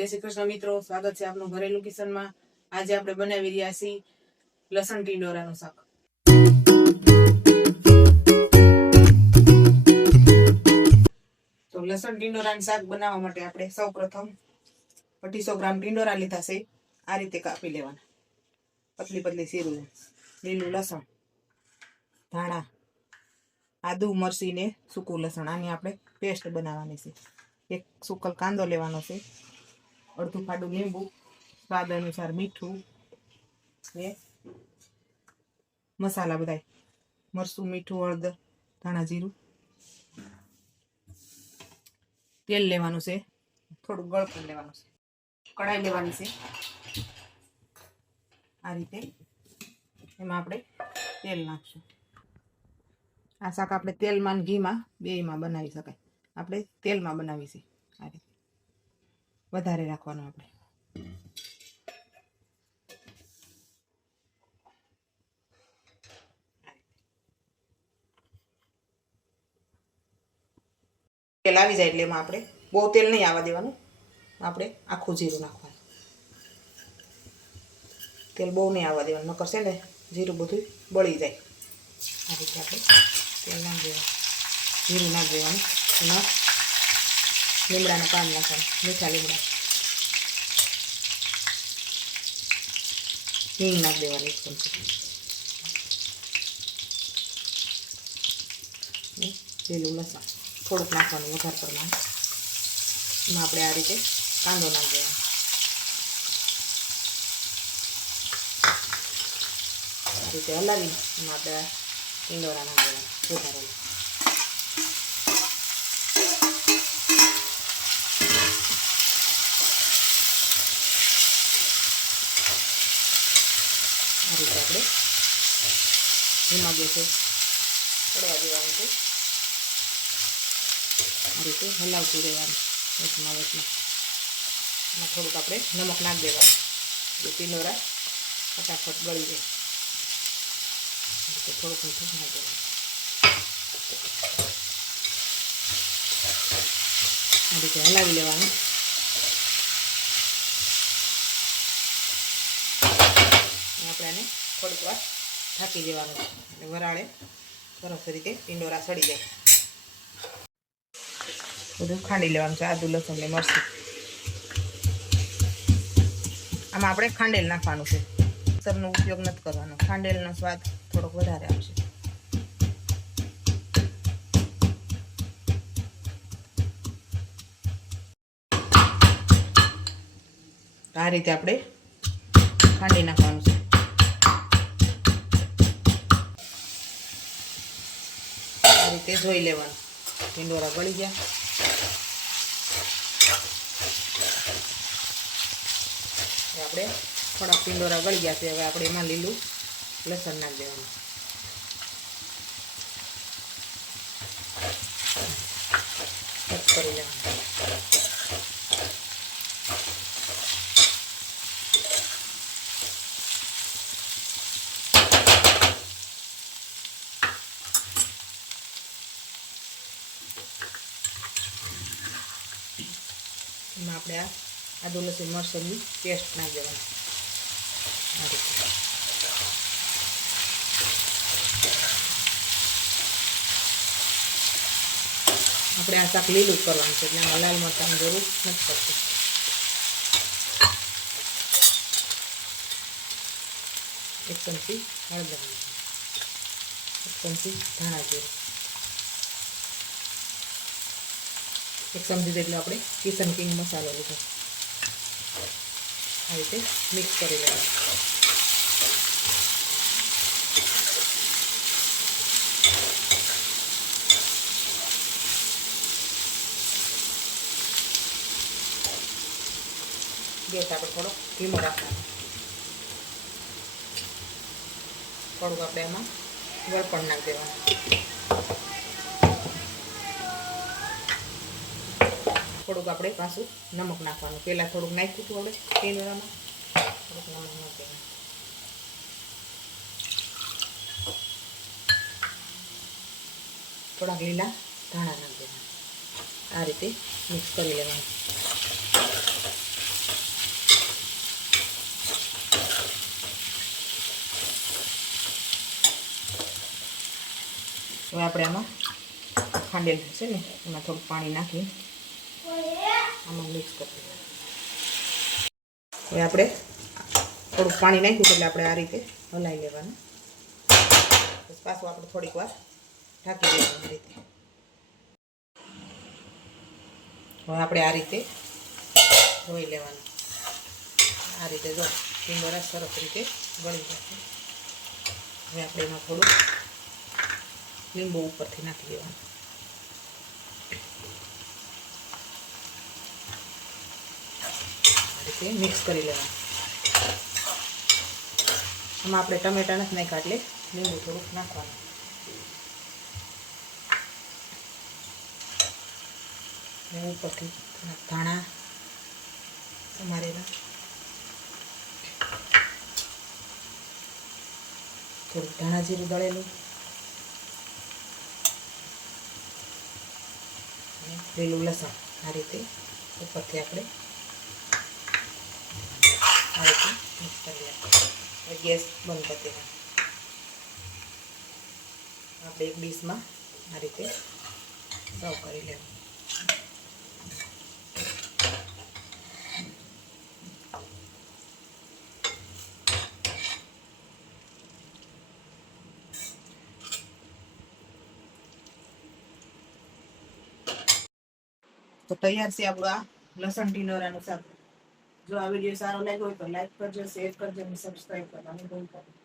જય શ્રી કૃષ્ણ મિત્રો, સ્વાગત છે આપનું ઘરેલું કિચનમાં। આજે આપણે બનાવી રહ્યા છીએ લસણ ટીંડોરાનું શાક। તો લસણ ટીંડોરાનું શાક બનાવવા માટે આપણે સૌપ્રથમ 250 ગ્રામ ટીંડોરા લીધા છે। આ રીતે કાપી લેવાના, પતલી પતલી શીરું। લીલું લસણ, ધાણા, આદુ, મરચી ને સૂકું લસણ, આની આપણે પેસ્ટ બનાવવાની છે। એક સૂકલ કાંદો લેવાનો છે, અડધું ફાડું લીંબુ, સ્વાદ અનુસાર મીઠું ને મસાલા બધાય મરચું, મીઠું, હળદર, ધાણા જીરું। તેલ લેવાનું છે, થોડું ગળપણ લેવાનું છે। કઢાઈ લેવાની છે આ રીતે, એમાં આપણે તેલ નાખશું। આ શાક આપણે તેલમાં ને ઘીમાં બેયમાં બનાવી શકાય। આપણે તેલમાં બનાવી છે આ રીતે, વધારે રાખવાનું આપણે। તેલ આવી જાય એટલે એમાં આપણે બહુ તેલ નહીં આવવા દેવાનું, આપણે આખું જીરું નાખવાનું। તેલ બહુ નહીં આવવા દેવાનું, નકર છે ને જીરું બધું બળી જાય। આ રીતે આપણે તેલ નાખી દેવાનું, જીરું નાખી દેવાનું, એમાં લીમડાના પાન નાખવાનું, મીઠા લીમડા, હિંગ નાખી દેવાની 1 ચમચી, લીલું લસણ થોડુંક નાખવાનું વધારે પ્રમાણ। એમાં આપણે આ રીતે કાંદો નાખી દેવાનો, આ રીતે હલાવી એમાં આપણે ટીંડોરા નાખી દેવાના વધારેલા। આ રીતે આપણે ધીમા ગેસે ચડવા દેવાનું છે। આ રીતે હલાવતું રહેવાનું વચમાં વચમાં। એમાં થોડુંક આપણે નમક નાખી દેવાનું, એટલે ટીંડોરા ફટાફટ ગળી જાય। આ રીતે થોડુંક મીઠું નાખી દેવાનું, આ રીતે હલાવી લેવાનું। આપણે આને થોડીક વાર ઢાંકી દેવાનું, એટલે વરાળે સરસ રીતે ટીંડોરા સડી જાય। બધું ખાંડી લેવાનું છે, આદુ, લસણ ને મરચું। આમાં આપણે ખાંડેલ નાખવાનું છે, સરનો ઉપયોગ નથી કરવાનો, ખાંડેલનો સ્વાદ થોડોક વધારે આવશે। આ રીતે આપણે ખાંડી નાખવાનું છે। આ રીતે જોઈ લેવાનું ટીંડોરા ગળી ગયા। આપણે થોડાક ટીંડોરા ગળી ગયા છે, હવે આપણે એમાં લીલું લસણ નાખી દેવાનું, કટ કરી લેવાનું। એમાં આપણે આ આદુ લસણ મરચાંની પેસ્ટ નાખી દેવાની, આ રીતે। આપણે આ શાક લીલું જ કરવાનું છે, એટલે આમાં લાલ મરચાંની જરૂર નથી પડતી। 1 ચમચી હળદર, 1 ચમચી ધાણા જીરું, 1 ચમચી જેટલો આપણે કિચન કિંગ મસાલો લીધો। આ રીતે મિક્સ કરી લેવાનું। ગેસ આપણે થોડો ધીમો રાખવાનો, થોડુંક આપણે એમાં ગળપણ નાખી દેવાનું, થોડુંક આપણે પાછું નમક નાખવાનું। પહેલાં થોડુંક નાખ્યું હતું આપણે ટીંડોરામાં, થોડુંક નમક નાખી દેવાનું, થોડાક લીલા ધાણા નાખી દેવાના। આ રીતે મિક્સ કરી લેવાનું। હવે આપણે આમાં ખાંડેલ છે ને એમાં થોડું પાણી નાખી આમાં મિક્સ કરી દેવાનું. હવે આપણે થોડુંક પાણી નાખ્યું એટલે આપણે આ રીતે હલાવી લેવાનું. પછી પાછું આપણે થોડીક વાર ઢાંકી દેવાનું આ રીતે. હવે આપણે આ રીતે ધોઈ લેવાનું. આ રીતે જો ટીંડોરા સરસ રીતે ગળી જશે. હવે આપણે એમાં થોડું લીંબુ ઉપરથી નાખી દેવાનું. આ રીતે મિક્સ કરી લેવાનું. આમાં આપણે ટમેટા નથી નાખ્યા એટલે લીંબુ થોડુંક નાખવાનું. ઉપરથી ધાણા સમારેલા, થોડુંક ધાણા જીરું દળેલું, લીલું લસણ આ રીતે ઉપરથી આપણે આ રીતે મિક્સ કરી લેવાનું. ગેસ બંધ કરી દેવાનો. આપણે એક ડીશમાં આ રીતે સર્વ કરી લેવાનું. તો તૈયાર છે આપણું આ લસણ ટીંડોરાનું શાક. જો આ વિડીયો સારો લાગ્યો હોય તો લાઈક કરજો, શેર કરજો અને સબસ્ક્રાઈબ કરવાનું ભૂલતા નહીં.